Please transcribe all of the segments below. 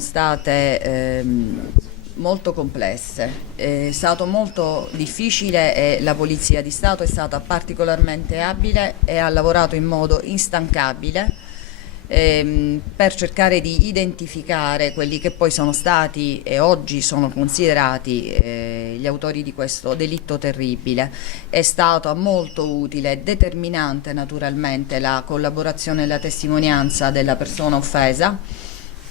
State molto complesse, è stato molto difficile e la Polizia di Stato è stata particolarmente abile e ha lavorato in modo instancabile per cercare di identificare quelli che poi sono stati e oggi sono considerati gli autori di questo delitto terribile. È stata molto utile e determinante naturalmente la collaborazione e la testimonianza della persona offesa,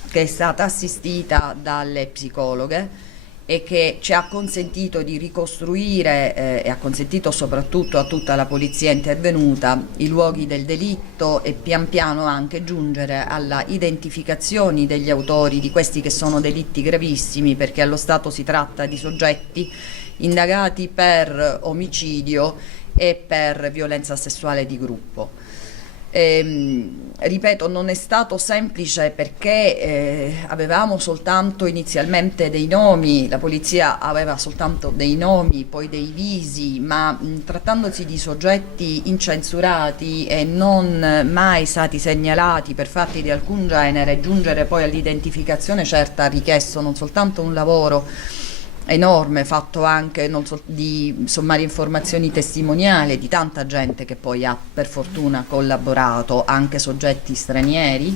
che è stata assistita dalle psicologhe e che ci ha consentito di ricostruire e ha consentito soprattutto a tutta la polizia intervenuta i luoghi del delitto e pian piano anche giungere alla identificazione degli autori di questi che sono delitti gravissimi, perché allo Stato si tratta di soggetti indagati per omicidio e per violenza sessuale di gruppo. Ripeto, non è stato semplice perché avevamo soltanto inizialmente dei nomi, la polizia aveva soltanto dei nomi, poi dei visi, ma trattandosi di soggetti incensurati e non mai stati segnalati per fatti di alcun genere, giungere poi all'identificazione certa ha richiesto non soltanto un lavoro enorme, fatto anche di sommare informazioni testimoniali di tanta gente che poi ha per fortuna collaborato, anche soggetti stranieri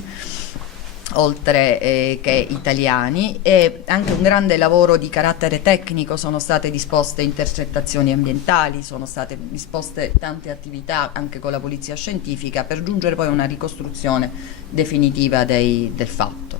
oltre che italiani, e anche un grande lavoro di carattere tecnico. Sono state disposte intercettazioni ambientali, sono state disposte tante attività anche con la polizia scientifica per giungere poi a una ricostruzione definitiva del fatto.